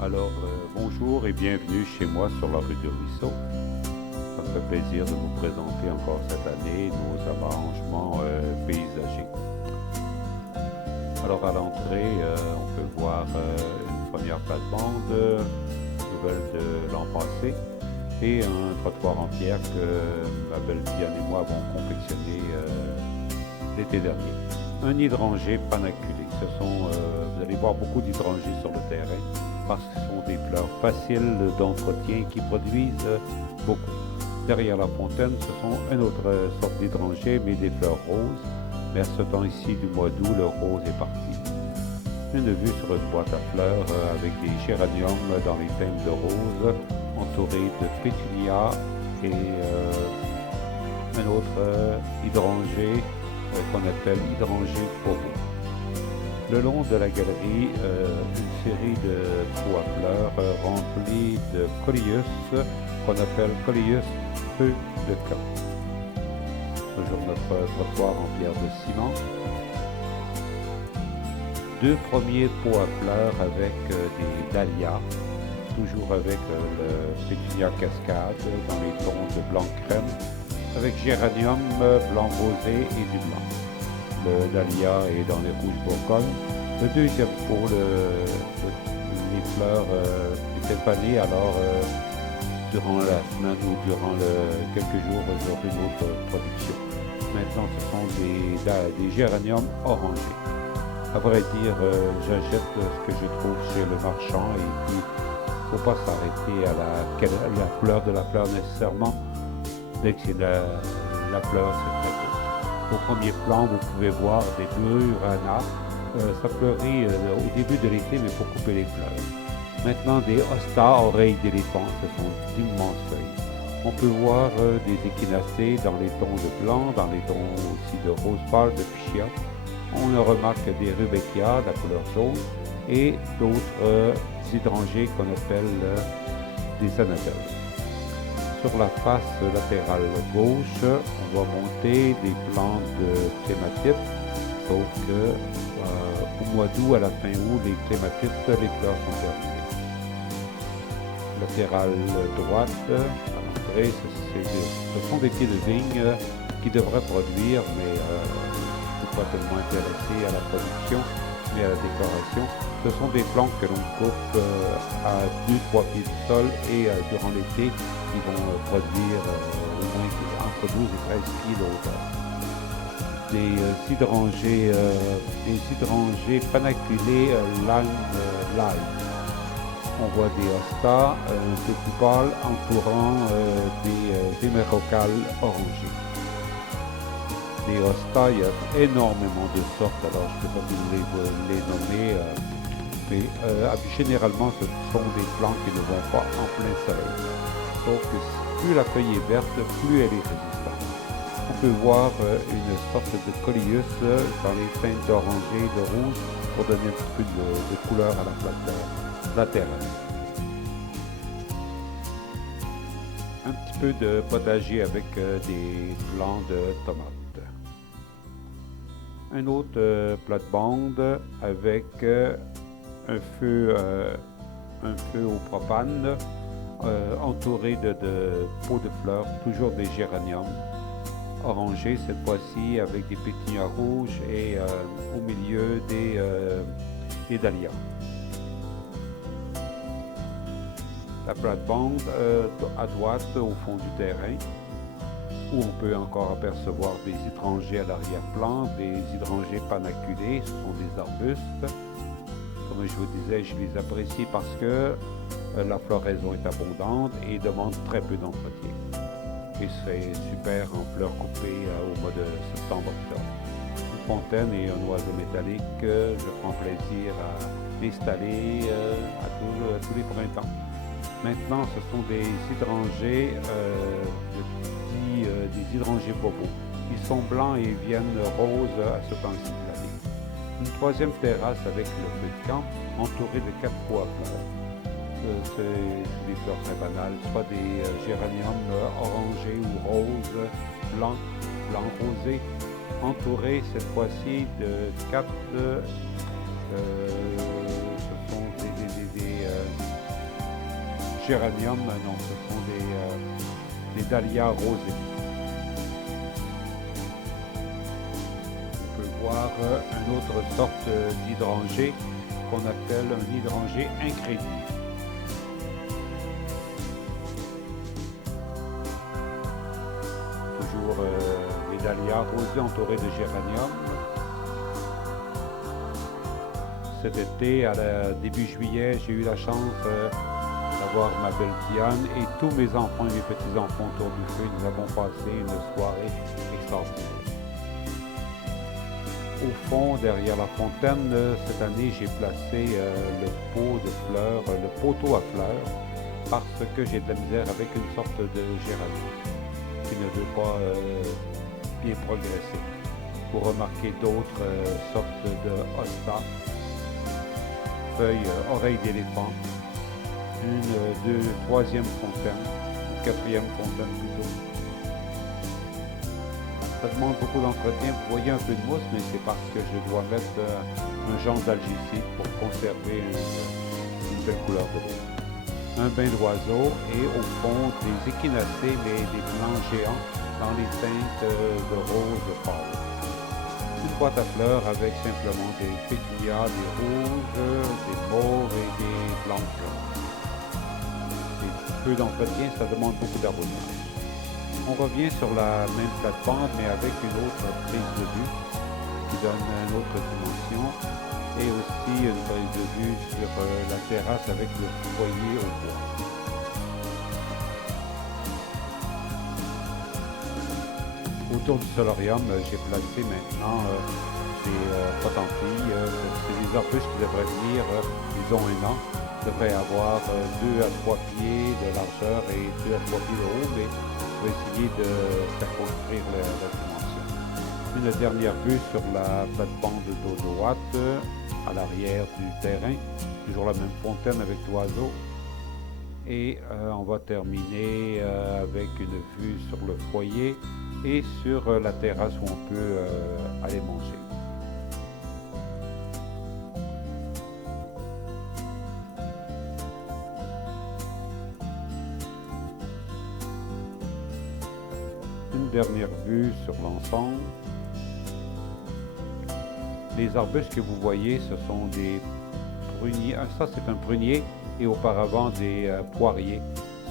Alors, bonjour et bienvenue chez moi sur la rue du Ruisseau. Ça me fait plaisir de vous présenter encore cette année nos arrangements paysagers. Alors, à l'entrée, on peut voir une première plate-bande, nouvelle de l'an passé, et un trottoir en pierre que ma belle Diane et moi avons confectionné l'été dernier. Un hydrangée panaculé. Vous allez voir beaucoup d'hydrangées sur le terrain parce que ce sont des fleurs faciles d'entretien qui produisent beaucoup. Derrière la fontaine, ce sont une autre sorte d'hydrangée, mais des fleurs roses. Mais à ce temps-ci du mois d'août, le rose est parti. Une vue sur une boîte à fleurs avec des géraniums dans les teintes de rose, entourés de pétunias et un autre hydrangée qu'on appelle hydrangée pogo. Le long de la galerie, une série de pots à fleurs remplis de coléus qu'on appelle coléus feu de camp. Toujours notre trottoir en pierre de ciment. Deux premiers pots à fleurs avec des dahlias, toujours avec le pétunia cascade dans les tons de blanc crème, avec géranium blanc rosé et du blanc. Le dahlia est dans les rouges bourgogne. Le deuxième pot, les fleurs étaient fanées alors durant la semaine ou durant quelques jours lors d'une autre production. Maintenant, ce sont des géraniums orangés. À vrai dire, j'achète ce que je trouve chez le marchand et puis il ne faut pas s'arrêter à la couleur de la fleur nécessairement. Dès que c'est la fleur, c'est très beau. Au premier plan, vous pouvez voir des bleus urana. Ça fleurit au début de l'été, mais il faut couper les fleurs. Maintenant, des hostas, oreilles d'éléphant, ce sont d'immenses feuilles. On peut voir des échinacées dans les tons de blanc, dans les tons aussi de rose pâle, de fuchsia. On remarque des rubétias, la couleur jaune, et d'autres hydrangées qu'on appelle des anadrelles. Sur la face latérale gauche, on va monter des plants de clématites, sauf que au mois d'août, à la fin août, les clématites, les fleurs sont terminées. Latérale droite, à l'entrée, ce sont des pieds de vigne qui devraient produire, mais je ne suis pas tellement intéressé à la production, mais à la décoration. Ce sont des plantes que l'on coupe à 2-3 pieds du sol et durant l'été, ils vont produire au moins entre 12 et 13 pieds de hauteur. Des hydrangées panaculées lime. On voit des hostas de plus pâles entourant des hémérocales orangées. Des hostas, il y a énormément de sortes, alors je ne peux pas vous les nommer, mais généralement ce sont des plantes qui ne vont pas en plein soleil. Sauf que plus la feuille est verte, plus elle est résistante. On peut voir une sorte de coléus dans les teintes d'oranger et de rouge pour donner un petit peu de couleur à la plate latérale. Un petit peu de potager avec des plants de tomates. Un autre plate-bande avec un feu au propane entouré de pots de fleurs, toujours des géraniums orangés cette fois-ci avec des pétunias rouges et au milieu des dahlias. La plate-bande à droite au fond du terrain, où on peut encore apercevoir des hydrangées à l'arrière-plan, des hydrangées panaculées, ce sont des arbustes. Comme je vous disais, je les apprécie parce que la floraison est abondante et demande très peu d'entretien. Et c'est super en fleurs coupées au mois de septembre-octobre. Une fontaine et un oiseau métallique, je prends plaisir à l'installer à tous les printemps. Maintenant, ce sont des hydrangées, des hydrangées bobos. Ils sont blancs et viennent roses à ce temps-ci de l'année. Une troisième terrasse avec le feu de camp, entourée de 4 pots à fleurs. C'est des fleurs très banales, soit des géraniums orangés ou roses, blanc rosé, entourés cette fois-ci de 4 ce sont géraniums, non, ce sont des dahlias rosés. On peut voir une autre sorte d'hydrangée qu'on appelle un hydrangée incrédule. Toujours les dahlias rosés entourés de géranium. Cet été, début juillet, j'ai eu la chance d'avoir ma belle Diane et tous mes enfants et mes petits-enfants autour du feu. Nous avons passé une soirée extraordinaire. Au fond, derrière la fontaine, cette année, j'ai placé le pot de fleurs, le poteau à fleurs, parce que j'ai de la misère avec une sorte de géranium qui ne veut pas bien progresser. Vous remarquez d'autres sortes de hosta, feuilles, oreilles d'éléphant, une, deux, troisième fontaine, quatrième fontaine plutôt. Ça demande beaucoup d'entretien. Vous voyez un peu de mousse, mais c'est parce que je dois mettre un genre d'algicide pour conserver une belle couleur de l'eau. Un bain d'oiseau et au fond des échinacées, mais des blancs géants dans les teintes de rose pâle. Une boîte à fleurs avec simplement des pétunias, des rouges, des mauves et des blancs. Et peu d'entretien, ça demande beaucoup d'arrosage. On revient sur la même plate-bande, mais avec une autre prise de vue qui donne une autre dimension et aussi une prise de vue sur la terrasse avec le foyer au bois. Autour du solarium, j'ai placé maintenant des potentilles. C'est des arbustes qui devraient venir, ils ont un an, devraient avoir 2 à 3 pieds de largeur et 2 à 3 pieds de haut, mais je vais essayer de faire construire la dimension. Une dernière vue sur la plate-bande de droite, à l'arrière du terrain, toujours la même fontaine avec l'oiseau. Et on va terminer avec une vue sur le foyer et sur la terrasse où on peut aller manger. Une dernière vue sur l'ensemble. Les arbustes que vous voyez, ce sont des pruniers. Ça, c'est un prunier et auparavant des poiriers.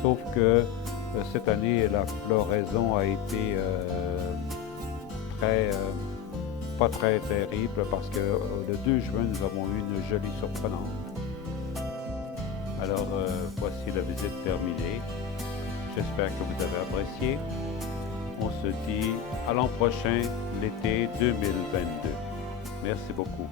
Sauf que cette année, la floraison a été pas très terrible parce que le 2 juin, nous avons eu une jolie surprenante. Alors, voici la visite terminée. J'espère que vous avez apprécié. On se dit à l'an prochain, l'été 2022. Merci beaucoup.